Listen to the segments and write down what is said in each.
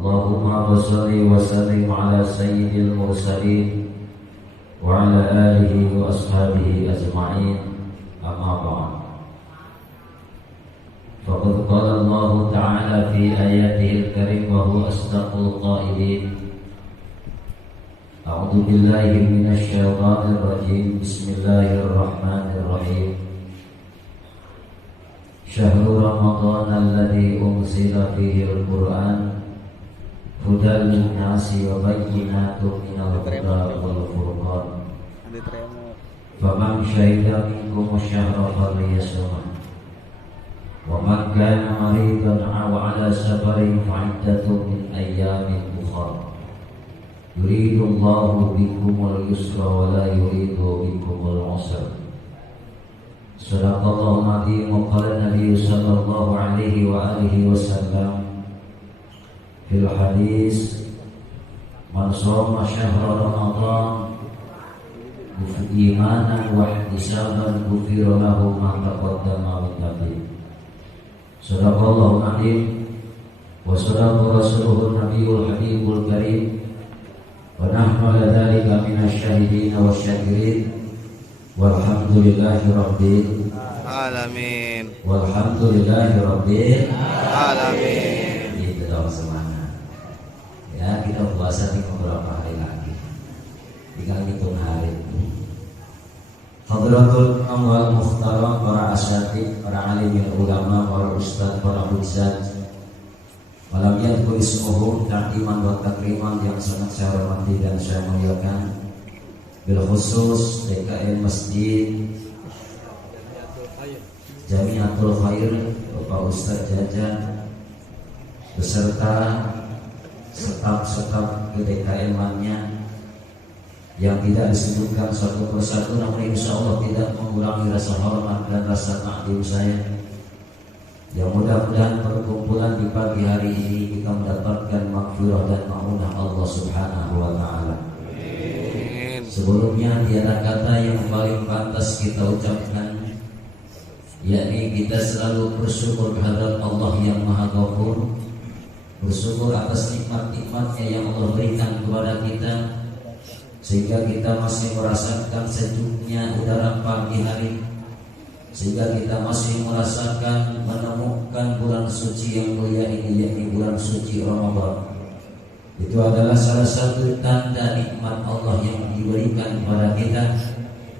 Allahumma shalli wa sallim ala sayyidil mursalin wa ala alihi wa ashabihi ajma'in. Amma ba'd. Faqad qala Allah ta'ala fi ayatihil karim wa huwa asdaqul qailin. A'udzu billahi minasy syaithanir rajim. Bismillahirrahmanirrahim. Syahrul Ramadan alladzi unzila fihi al-Qur'an hudal lin-nasi wa bayyinatun minal huda wal furqan. Faman syahida minkum asyhara falyasum. Wa man kana maridan aw 'ala safarin fa'iddatun min ayyamin ukhra. Yuridullahu bikumul yusra wa la yuridu bikumul usra. Sadaqallahu al-'azim wa qala Nabi sallallahu alaihi wa alihi wasallam fil hadis man shoma syahra Ramadan imanan wa ihtisaban ghufira lahu ma taqaddama min dhanbi. Sadaqallahu al-'azim wa sadaqa rasuluhu nabiyul habibul karim wa nahnu ala dzalika minasy syahidin wasyakirin walhamdulillahi rabbil alamin. Walhamdulillahi rabbil Alamin. Itu dong semangat. Ya, kita puasa tinggal beberapa hari lagi. Tinggal hitung hari. Hadratul amwal muhtaram, para asyatid, para alim ulama, para ustaz, para hujjaj. Malam yadkur ismuhum ta'ziman wa takriman yang sangat saya hormati dan saya muliakan. Bil khusus DKM Masjid Jamiatul Khair Bapak Ustaz Jaja beserta staf-staf DKM-nya yang tidak disebutkan satu persatu, namun insya Allah tidak mengurangi rasa hormat dan rasa takdim saya. Yang mudah-mudahan perkumpulan di pagi hari ini kita mendapatkan maghfirah dan ma'unah Allah Subhanahu wa Ta'ala. Sebelumnya tiada kata yang paling pantas kita ucapkan, yakni kita selalu bersyukur kehadirat Allah yang Maha Ghafur, bersyukur atas nikmat-nikmatnya yang Allah berikan kepada kita, sehingga kita masih merasakan sejuknya udara pagi hari, sehingga kita masih merasakan menemukan bulan suci yang mulia ini, yakni bulan suci Ramadan. Itu adalah salah satu tanda nikmat Allah yang diberikan kepada kita.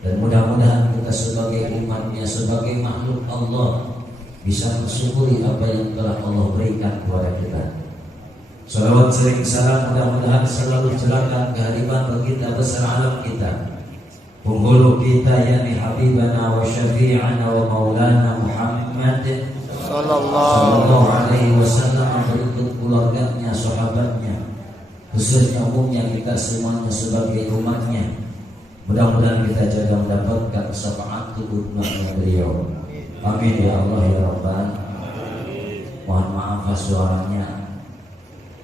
Dan mudah-mudahan kita sebagai umatnya, sebagai makhluk Allah, bisa mensyukuri apa yang telah Allah berikan kepada kita. Salawat sering salam mudah-mudahan selalu celaka kehadiran baginda besar alam kita, penghulu kita, yakni Habibana wa Syafi'ana wa Maulana Muhammad sallallahu alaihi wasallam, berikut keluarganya, sahabatnya, khususnya umumnya kita semuanya sebagai umatnya. Mudah-mudahan kita jaga mendapatkan syafaat tubuhnya beliau. Amin ya Allah ya Rabbal. Mohon maaf suaranya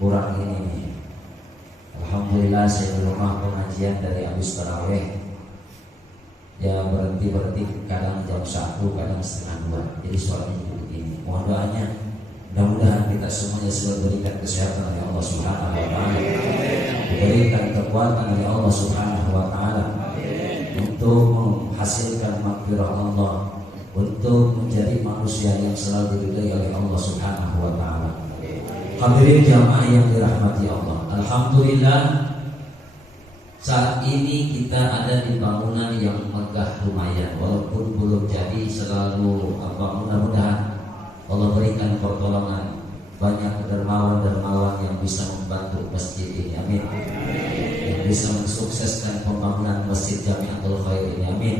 kurang ini. Alhamdulillah saya di rumah pengajian dari habis tarawih. Ya berhenti kadang jam 1, kadang setengah 2. Jadi suaranya begini. Mohon doanya, mudah-mudahan kita semuanya selalu diberikan kesehatan oleh Allah Subhanahu wa Ta'ala, diberikan kekuatan oleh Allah Subhanahu wa Ta'ala untuk menghasilkan maghfirah Allah, untuk menjadi manusia yang selalu diridhai oleh Allah Subhanahu wa Ta'ala. Hadirin jamaah yang dirahmati Allah, alhamdulillah saat ini kita ada di bangunan yang megah lumayan, walaupun belum jadi selalu mudah-mudahan Allah berikan pertolongan, banyak dermawan-dermawan yang bisa membantu masjid ini, amin. Yang bisa mensukseskan pembangunan Masjid Jamiatul Khair ini, amin.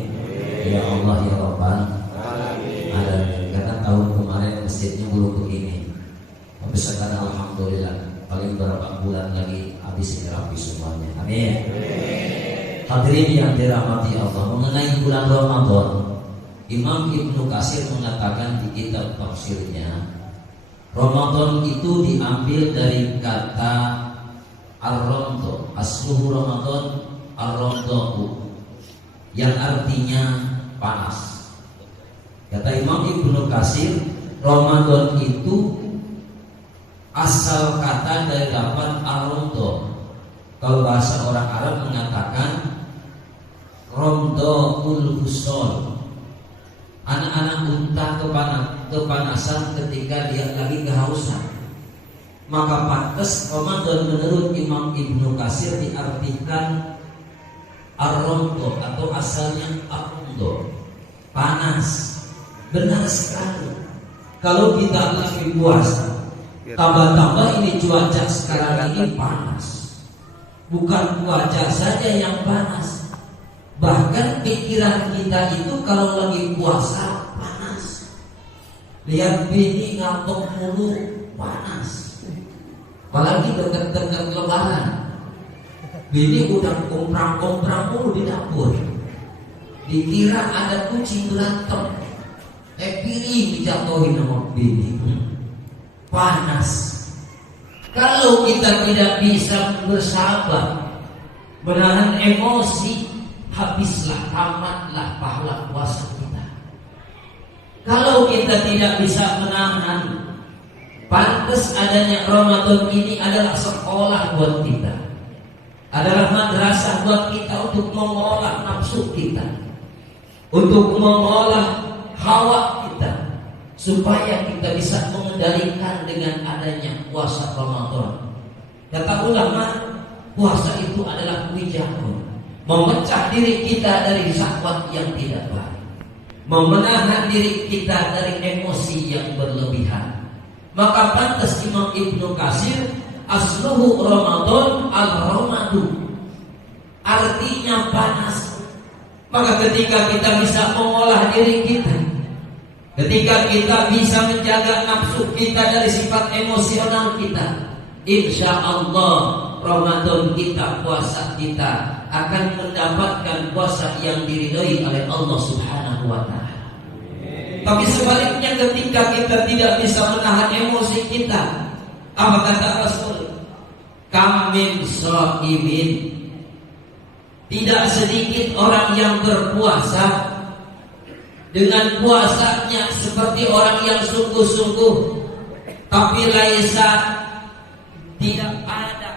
Ya Allah ya Rabbal Alamin. Karena tahun kemarin masjidnya belum begini, tapi sekarang alhamdulillah paling beberapa bulan lagi habis ini rapi semuanya, amin. Hadirin yang dirahmati Allah, mengenai bulan Ramadan, Imam Ibnu Katsir mengatakan di kitab tafsirnya, Ramadan itu diambil dari kata ar-ramdha, asluhu Ramadan ar-ramdhu, yang artinya panas. Kata Imam Ibnu Katsir, Ramadan itu asal kata dari lafaz ar-romdo. Kalau bahasa orang Arab mengatakan romdoul husol, anak-anak unta kepanasan ketika dia lagi kehausan. Maka pantas Ramadan menurut Imam Ibnu Katsir diartikan ar-romdo atau asalnya ar-romdo, panas. Benar sekali. Kalau kita lagi puasa, tambah-tambah ini cuaca sekarang ini panas. Bukan cuaca saja yang panas, bahkan pikiran kita itu kalau lagi puasa panas. Lihat bini ngambek mulu panas. Apalagi dekat-dekat lebaran, bini udah komprang-komprang mulu di dapur. Dikira ada kucing berantem, piring dijatuhin sama bini. Panas. Kalau kita tidak bisa bersabar, menahan emosi, habislah, tamatlah pahala puasa kita. Kalau kita tidak bisa menahan, pantas adanya Ramadan ini adalah sekolah buat kita, adalah madrasah buat kita untuk mengolah nafsu kita, untuk mengolah hawa kita, supaya kita bisa mengendalikan dengan adanya puasa Ramadan. Kata ulama, puasa itu adalah wijakun, memecah diri kita dari syahwat yang tidak baik, memenahan diri kita dari emosi yang berlebihan. Maka pantas Imam Ibnu Katsir asluhu Ramadan al-ramadu, artinya panas. Maka ketika kita bisa mengolah diri kita, ketika kita bisa menjaga nafsu kita dari sifat emosional kita, insya Allah Ramadan kita, puasa kita akan mendapatkan puasa yang diridhoi oleh Allah Subhanahu wa Ta'ala. Tapi sebaliknya ketika kita tidak bisa menahan emosi kita, apa kata Rasul? Kam min shaimin, tidak sedikit orang yang berpuasa dengan puasanya seperti orang yang sungguh-sungguh, tapi laisa, tidak ada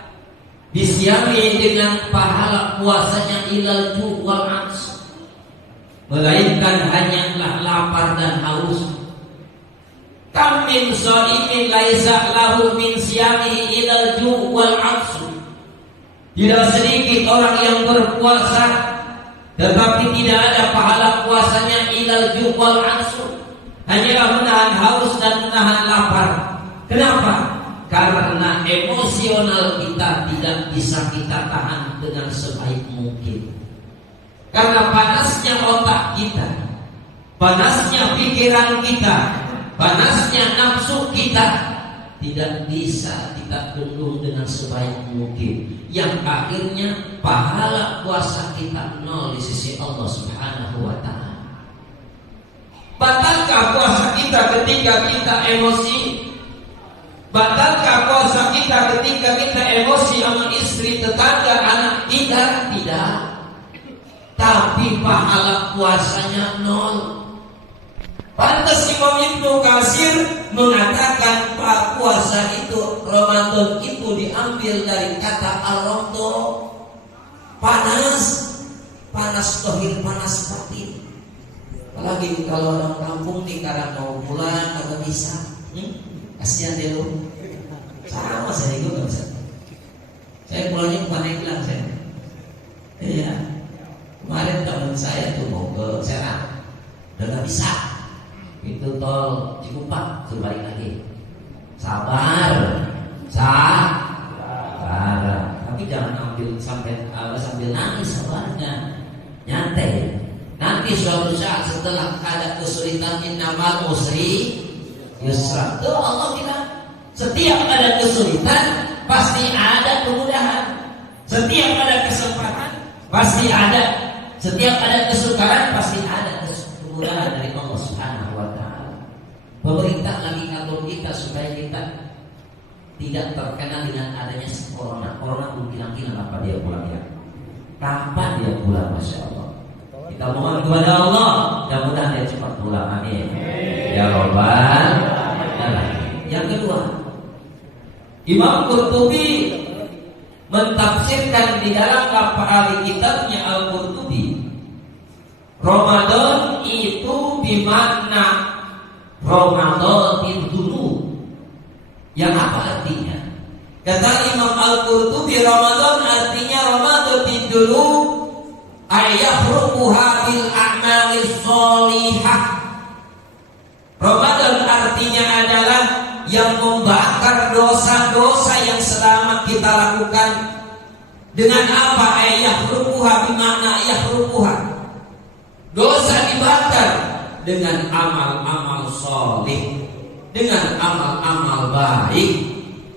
disyami dengan pahala puasanya ilal ju' wal 'ats, melainkan hanyalah lapar dan haus. Kam min shaimin laisa lahu min siyamihi ilal ju' wal 'ats, tidak sedikit orang yang berpuasa tetapi tidak ada pahala puasanya ilal ju' wal 'ats, hanyalah menahan haus dan menahan lapar. Kenapa? Karena emosional kita tidak bisa kita tahan dengan sebaik mungkin. Karena panasnya otak kita, panasnya pikiran kita, panasnya nafsu kita tidak bisa kita tunduk dengan sebaik mungkin, yang akhirnya pahala puasa kita nol di sisi Allah Subhanahu wa Ta'ala. Batalkah puasa kita ketika kita emosi? Batalkah puasa kita ketika kita emosi sama istri, tetangga, anak kita? Tidak. Tapi pahala puasanya nol. Pantas Imam Ibnu Katsir mengatakan puasa itu, Ramadan itu diambil dari kata al-ramdo, panas, panas tohir, panas batin. Apalagi kalau orang kampung nih karena mau pulang kagak bisa, kasihan deh lu. Sama saya juga nggak bisa. Saya pulangnya bukan naik bilang saya. Iya. Kemarin teman saya tuh mau ke Serang, udah nggak bisa. Itu tol Cikupa, suruh balik lagi. Sabar, tapi jangan ambil sambil nangis, sabarnya, nyantai. Nanti suatu saat setelah ada kesulitan, innamal usri yusra. Tuh Allah bilang, setiap ada kesulitan pasti ada kemudahan. Setiap ada kesempatan pasti ada. Setiap ada kesukaran pasti ada kemudahan dari Allah Subhanahu wa Ta'ala. Pemerintah lagi ngatur kita supaya kita tidak terkena dengan adanya corona. Corona belum bilang apa dia pulang ya. Kapan dia pulang, Masya Allah. Kita mohon kepada Allah, mudah-mudahan dia cepat pulang. Amin. Ya Rabbal Alamin. Yang kedua, Imam Qurtubi mentafsirkan di dalam kitabnya Al-Qurtubi, Ramadan itu bermakna Ramadan dulu. Yang apa artinya? Kata Imam Al-Qurtubi, Ramadan artinya Ramadan dulu ayahruquha bil a'malis sholihah. Ramadan artinya adalah yang membakar dosa-dosa yang selama kita lakukan. Dengan apa? Ayahruquha bimakna ayahruquha. Dosa dibakar dengan amal-amal sholih, dengan amal-amal baik.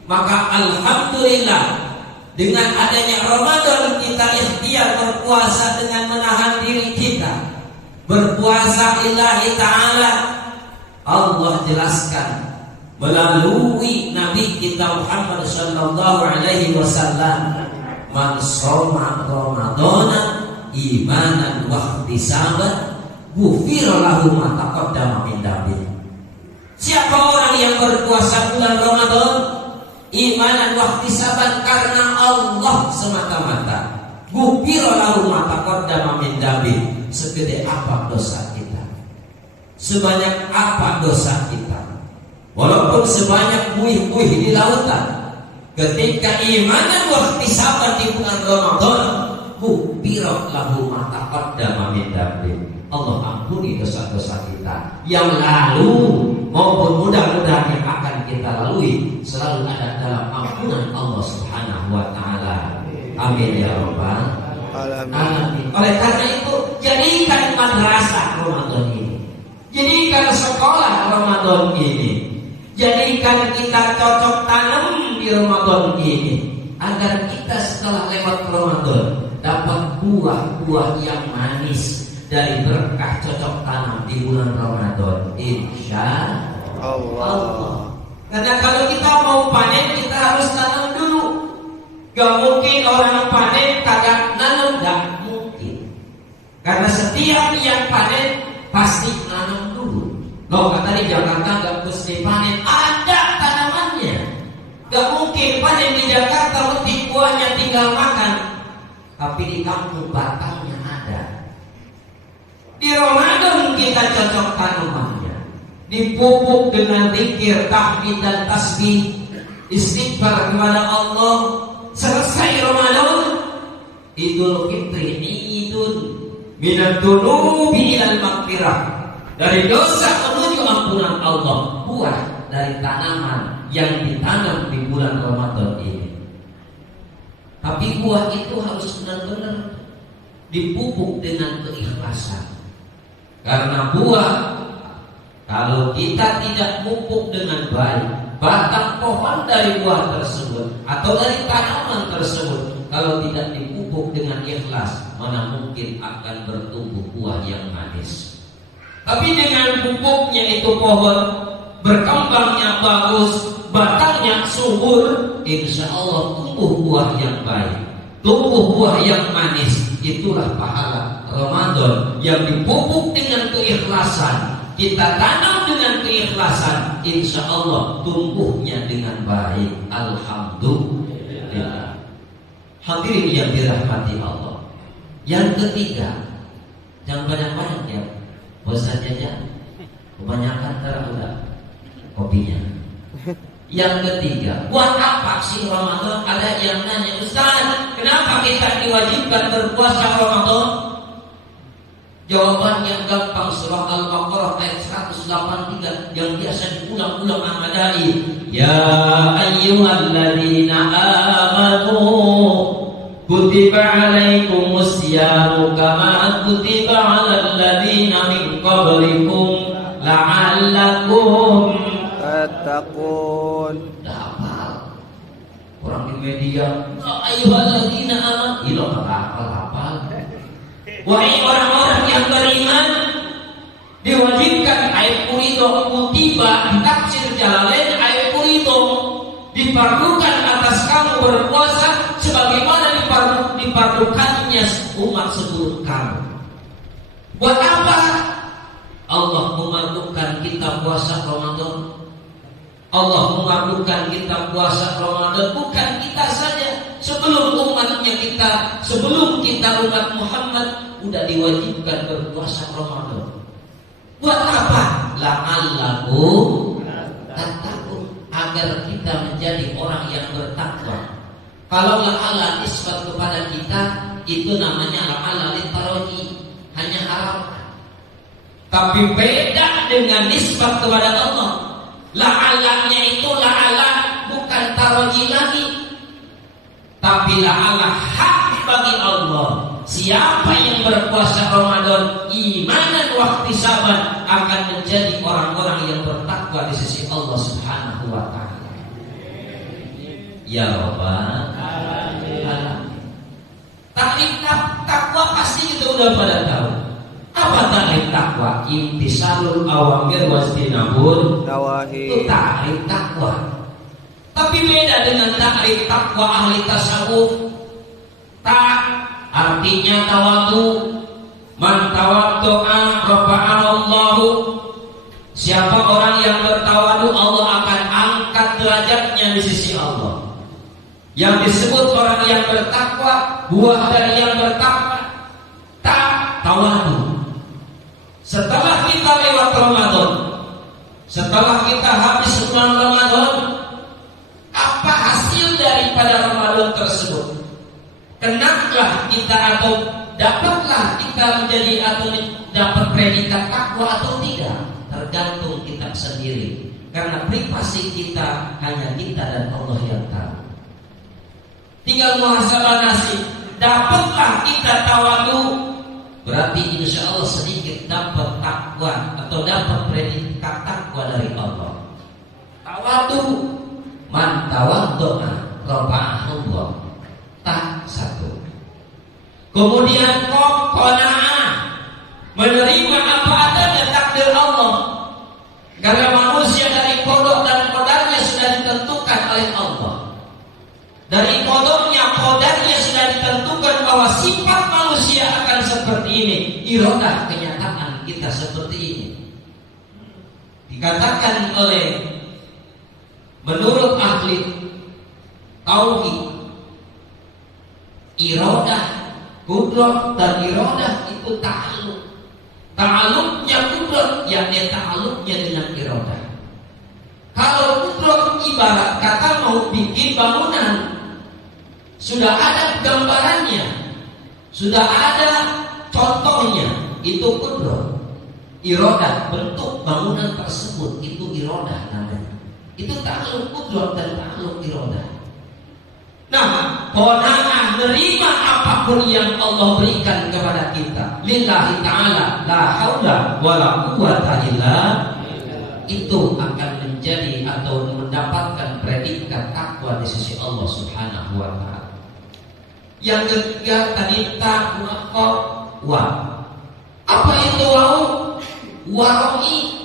Maka alhamdulillah, dengan adanya Ramadan kita ikhtiar berpuasa dengan menahan diri kita. Berpuasa lillahi ta'ala. Allah jelaskan melalui Nabi kita Muhammad sallallahu alaihi wasallam, man shoma ramadhana imanan wa ihtisaban ghufira lahu ma taqaddama min dhanbi. Siapa orang yang berpuasa bulan Ramadan imanan wa ihtisaban karena Allah semata-mata, ghufira lahu ma taqaddama min dhanbi. Segede apa dosa kita, sebanyak apa dosa kita, walaupun sebanyak buih-buih di lautan, ketika imanan wa ihtisaban di bulan Ramadan, ghufira lahu ma taqaddama min dhanbi. Allah ampuni dosa-dosa kita yang lalu maupun mudah-mudahan yang akan kita lalui, selalu ada dalam ampunan Allah Subhanahu wa taala. Amin ya rabbal alamin. Oleh karena itu, jadikan madrasah Ramadan ini, jadikan sekolah Ramadan ini, jadikan kita cocok tanam di Ramadan ini, agar kita setelah lewat Ramadan dapat buah-buah yang manis dari berkah cocok tanam di bulan Ramadan, insya Allah. Karena kalau kita mau panen, kita harus tanam dulu. Gak mungkin orang panen kagak nanam, gak mungkin. Karena setiap yang panen pasti nanam dulu. Loh, kata di Jakarta gak mesti panen, ada tanamannya. Gak mungkin panen di Jakarta mesti buahnya tinggal makan, tapi di kampung batangnya ada. Di Ramadan kita cocok tanamannya, dipupuk dengan zikir, tahmid dan tasbih, istighfar kepada Allah. Selesai Ramadan, Idul Fitri, idun minad dunubi ilal maghfirah, dari dosa menuju ampunan Allah, buah dari tanaman yang ditanam di bulan Ramadan ini. Tapi buah itu harus benar-benar dipupuk dengan keikhlasan. Karena buah, kalau kita tidak pupuk dengan baik, batang pohon dari buah tersebut atau dari tanaman tersebut, kalau tidak dipupuk dengan ikhlas, mana mungkin akan bertumbuh buah yang manis. Tapi dengan pupuknya itu pohon berkembangnya bagus, batangnya subur, insya Allah tumbuh buah yang baik, tumbuh buah yang manis. Itulah pahala Ramadan yang dipupuk dengan keikhlasan. Kita tanam dengan keikhlasan, insya Allah tumbuhnya dengan baik. Alhamdulillah. Hadirin yang dirahmati Allah. Yang ketiga, jangan banyak-banyak ya, bosan aja. Kebanyakan udah kopinya. Yang ketiga, buat apa sih Ramadan? Ada yang nanya, Ustaz, kenapa kita diwajibkan berpuasa Ramadan? Jawaban yang gampang, surah Al-Baqarah ayat 183 yang biasa diulang-ulang sama dai. Ya ayyuhalladzina amanu kutiba alaikumus syamu kama kutiba alal ladzina min qablikum la'allakum tattaqun. Hafal. Orang di media, ayyuhalladzina amanu, ilo hafal. Wahai orang-orang yang beriman, diwajibkan ayat purito kutiba, ditafsir Jalalain ayat purito, dipardukan atas kamu berpuasa sebagaimana dipardukannya umat sebelum kamu. Buat apa Allah memerlukan kita puasa Ramadan? Allah mengabulkan kita puasa Ramadan bukan kita saja. Sebelum umatnya kita, sebelum kita umat Muhammad udah diwajibkan berpuasa Ramadan. Buat apa? La'allakum tattaqun, agar kita menjadi orang yang bertakwa. Kalau la'alla nisbat kepada kita itu namanya la'alla litaraji, hanya harapan. Tapi beda dengan nisbat kepada Allah. La'allanya itu la'alla bukan taraji lagi, tapi la'alla hak bagi Allah. Siapa yang berpuasa Ramadan imanan wa ihtisaban akan menjadi orang-orang yang bertakwa di sisi Allah Subhanahu wa taala. Ya Rabbal alamin. Takrif takwa pasti kita udah pada tahu. Apa takrif takwa? Imtisalul awamir wajtinabun nawahi. Itu takrif takwa. Tapi beda dengan takrif takwa ahli tasawuf. Artinya tawadu. Man tawaddu'a rafa'allahu. Siapa orang yang bertawadu, Allah akan angkat derajatnya di sisi Allah. Yang disebut orang yang bertakwa, buah dari yang bertakwa tawadu. Setelah kita lewat Ramadan, setelah kita habis bulan Ramadan, apa hasil daripada Ramadan tersebut? Kenaklah kita atau dapatlah kita menjadi atau dapat predikat takwa atau tidak? Tergantung kita sendiri. Karena privasi kita hanya kita dan Allah yang tahu. Tinggal muhasabah nasib. Dapatlah kita tawadu, berarti insya Allah sedikit dapat takwa atau dapat predikat takwa dari Allah. Tawadu, man tawaddu'a rafa'ahullah. Tak satu. Kemudian qana'ah, menerima apa adanya takdir Allah. Karena manusia dari qada dan qadarnya sudah ditentukan oleh Allah. Dari qadanya sudah ditentukan bahwa sifat manusia akan seperti ini. Iradah kenyataan kita seperti ini. Dikatakan oleh menurut ahli tauhid, iradah, kudrat dan iradah itu ta'alluq. Ta'alluqnya kudrat, yakni ta'alluqnya dengan iradah. Kalau kudrat ibarat kata mau bikin bangunan, sudah ada gambarannya, sudah ada contohnya, itu kudrat. Iradah, bentuk bangunan tersebut itu iradah namanya. Itu ta'alluq kudrat dan ta'alluq iradah. Nah, qana'ah, menerima apapun yang Allah berikan kepada kita. Lillahi ta'ala, la haula wala quwwata illa billah. Itu akan menjadi atau mendapatkan predikat takwa di sisi Allah Subhanahu wa taala. Yang ketiga tadi taqwa. Apa itu wau? Warai.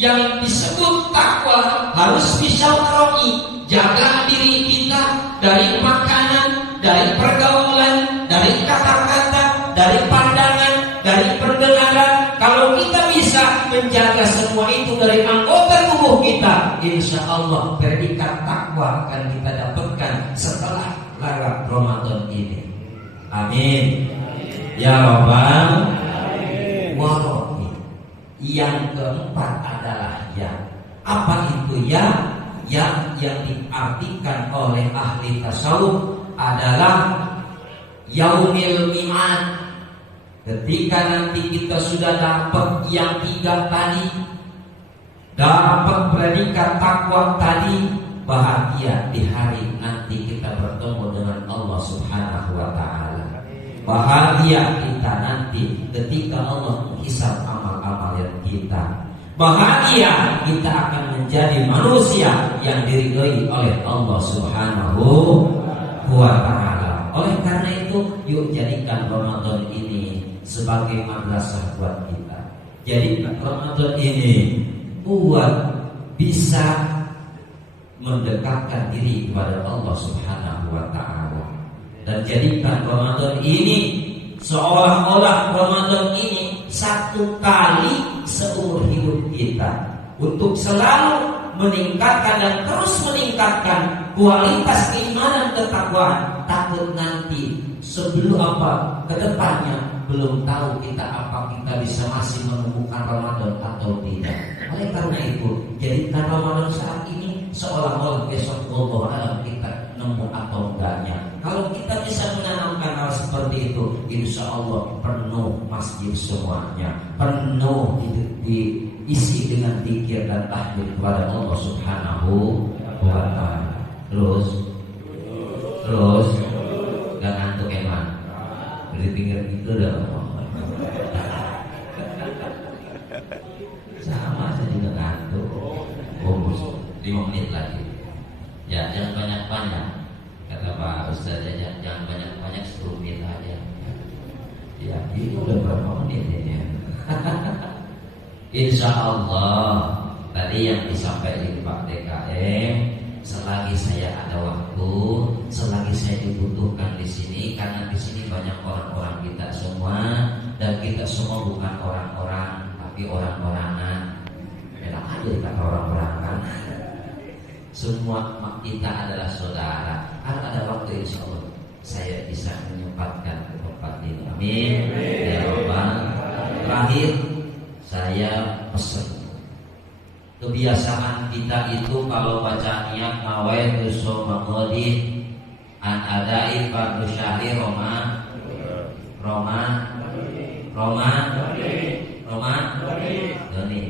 Yang disebut takwa harus bisa warai, jaga diri kita dari makanan, dari pergaulan, dari kata-kata, dari pandangan, dari pendengaran. Kalau kita bisa menjaga semua itu dari anggota tubuh kita, insya Allah predikat takwa akan kita dapatkan setelah lewat Ramadan ini. Amin. Ya Rabbal alamin. Yang keempat adalah ya. Apa itu ya? Yang diartikan oleh ahli tasawuf adalah yaumil mi'ad. Ketika nanti kita sudah dapat yang tiga tadi, dapat predikat takwa tadi, bahagia di hari nanti kita bertemu dengan Allah Subhanahu wa taala. Bahagia kita nanti ketika Allah menghisab amal-amal yang kita. Bahagia kita akan menjadi manusia yang diridhoi oleh Allah Subhanahu wa taala. Oleh karena itu, yuk jadikan Ramadan ini sebagai madrasah buat kita. Jadikan Ramadan ini buat bisa mendekatkan diri kepada Allah Subhanahu wa taala. Dan jadikan Ramadan ini seolah-olah Ramadan ini satu kali seumur hidup kita, untuk selalu meningkatkan dan terus meningkatkan kualitas keimanan ketakwaan. Takut nanti sebelum kedepannya belum tahu kita kita bisa masih menemukan Ramadan atau tidak. Oleh karena itu, jadikan Ramadan saat ini seolah-olah besok Allah alam kita nemu atau enggaknya. Kalau kita bisa menanamkan hal seperti itu, insya Allah penuh masjid semuanya, penuh diisi dengan zikir dan tahmid kepada Allah Subhanahu wa Ta'ala. Terus gak ngantuk emang dari pinggir itu dah. Sama saya juga ngantuk. Fokus 5 menit lagi. Ya, jangan banyak-banyak. Kata Pak Ustaz, jangan banyak-banyak, 10 menit aja. Ya, ini udah berapa menit ini ya? Insya Allah tadi yang disampaikan Pak DKM, selagi saya ada waktu, selagi saya dibutuhkan di sini, karena di sini banyak orang-orang kita semua, dan kita semua bukan orang-orang, tapi orang-orangan. Enak aja kata orang-orangan. Semua kita adalah saudara. Kalau ada waktu, insya Allah saya bisa menyempatkan ke tempat ini. Amin. Ya Rabbal. Terakhir saya pesan, kebiasaan kita itu kalau baca niat nawaitu shauma ghadin an adai fardhu syahri Ramadan.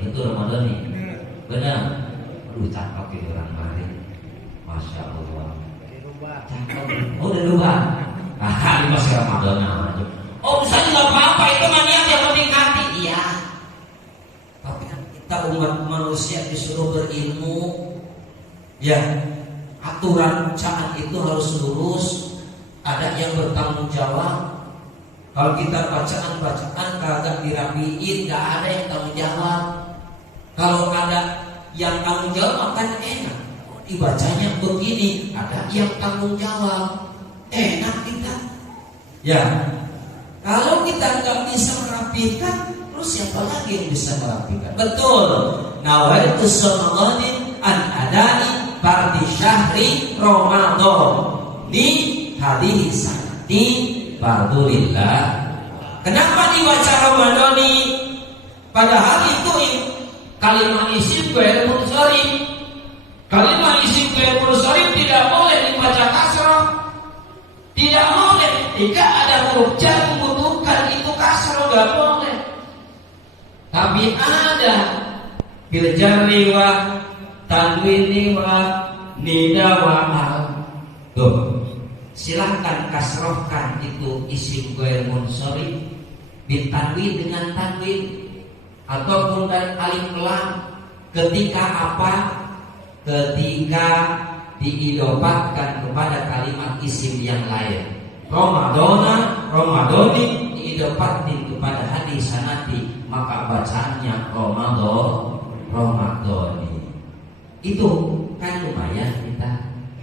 Betul Ramadan nih. Benar. Cakep ini orang mari. Masya Allah. Oh, udah lupa. Ini masih Ramadan aja. Oh, bisa juga apa-apa, itu niat yang penting hati. Iya. Tapi kan kita umat manusia disuruh berilmu. Ya, aturan bacaan itu harus lurus. Ada yang bertanggung jawab. Kalau kita bacaan kagak dirapiin, gak ada yang tanggung jawab. Kalau ada yang tanggung jawab kan enak. Dibacanya begini, ada yang tanggung jawab, enak kita. Ya, kalau kita nggak bisa merapikan, terus siapa lagi yang bisa merapikan? Betul. Nawaitu shauma ghadin an adai fardhi syahri Ramadan di hadis sanati fardulillah. Kenapa dibaca Ramadhani? Padahal itu kalimat isim ghair munsharif. Kalimat isim ghair munsharif tidak boleh dibaca kasrah. Tidak boleh. Jika ada huruf jar membutuhkan itu kasrah, enggak boleh. Tapi ada bil jarri wa tanwini wa nida wa al. Tuh. Silahkan kasrohkan itu isim ghair munsharif ditanwin dengan tanwin ataupun dan alif lam. Ketika apa? Ketika diidopatkan kepada kalimat isim yang lain. Ramadhani diidopatkan kepada hadis sanati, maka bacaannya Ramadhani. Itu kan lumayan kita.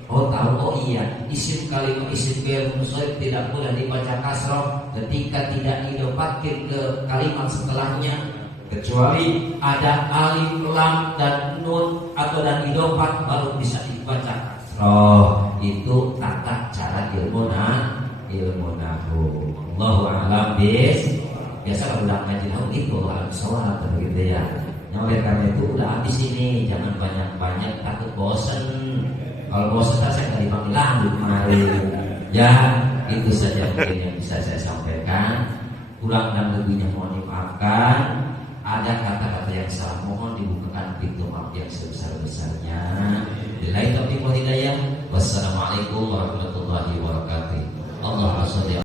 Oh tahu, oh iya, isim kalimat isim ghair munsharif tidak boleh dibaca kasroh ketika tidak diidopatkan ke kalimat setelahnya, kecuali ada alif lam dan nun atau dan idofat baru bisa dibaca kasroh. Itu tata cara ilmu nahwu. Allahu a'lam bis. Biasa kalau udah ngaji nahwu itu alam sholat begitu ya. Oleh karena itu udah habis ini, jangan banyak-banyak, takut bosan. Kalau bosan saya nggak dipanggil lanjut kemarin. Ya, itu saja mungkin yang bisa saya sampaikan. Kurang dan lebihnya mohon dimaafkan. Ada kata-kata yang salah, mohon dibukakan pintu maaf yang sebesar-besarnya. Billahi taufiq wal hidayah. Wassalamualaikum warahmatullahi wabarakatuh.